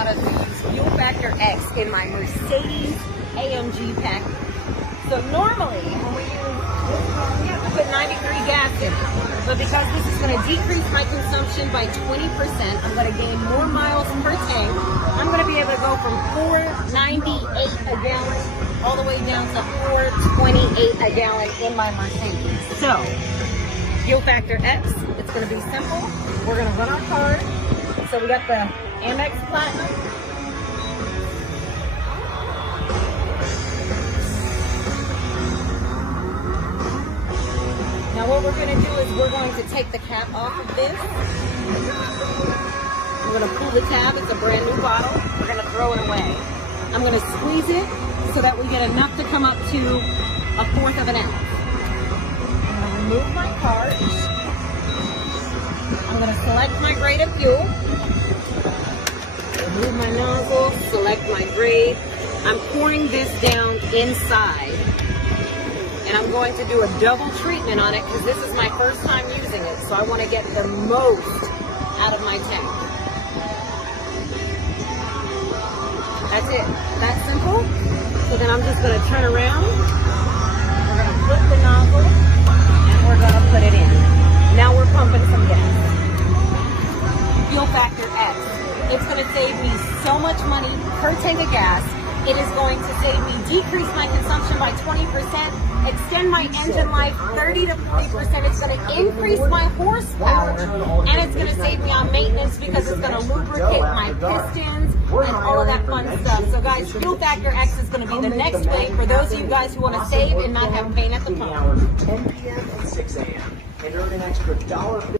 how to use Fuel Factor X in my Mercedes AMG pack. So normally when we use this car, we have to put 93 gas in it. But because this is going to decrease my consumption by 20%, I'm going to gain more miles per tank. I'm going to be able to go from 4.98 a gallon all the way down to 4.28 a gallon in my Mercedes. So, Fuel Factor X, it's going to be simple. We're going to run our card. So we got the Amex Platinum. Now what we're going to do is we're going to take the cap off of this. We're going to pull the tab. It's a brand new bottle. We're going to throw it away. I'm going to squeeze it so that we get enough to come up to 1/4 of an ounce. I'm going to remove my card. I'm going to select my grade of fuel. Remove my nozzle, select my grade. I'm pouring this down inside. And I'm going to do a double treatment on it because this is my first time using it. So I want to get the most out of my tank. That's it. That's simple. So then I'm just going to turn around. We're going to flip the nozzle and we're going to put it in. Now we're pumping some gas. Fuel Factor X. It's going to save me so much money per tank of gas. It is going to save me, decrease my consumption by 20%, extend my engine life 30 to 40%. It's going to increase my horsepower, and it's going to save me on maintenance because it's going to lubricate my pistons and all of that fun stuff. So guys, Fuel Factor X is going to be the next way for those of you guys who want to save and not have pain at the pump. 10 p.m. and 6 a.m. and earn an extra $1.50.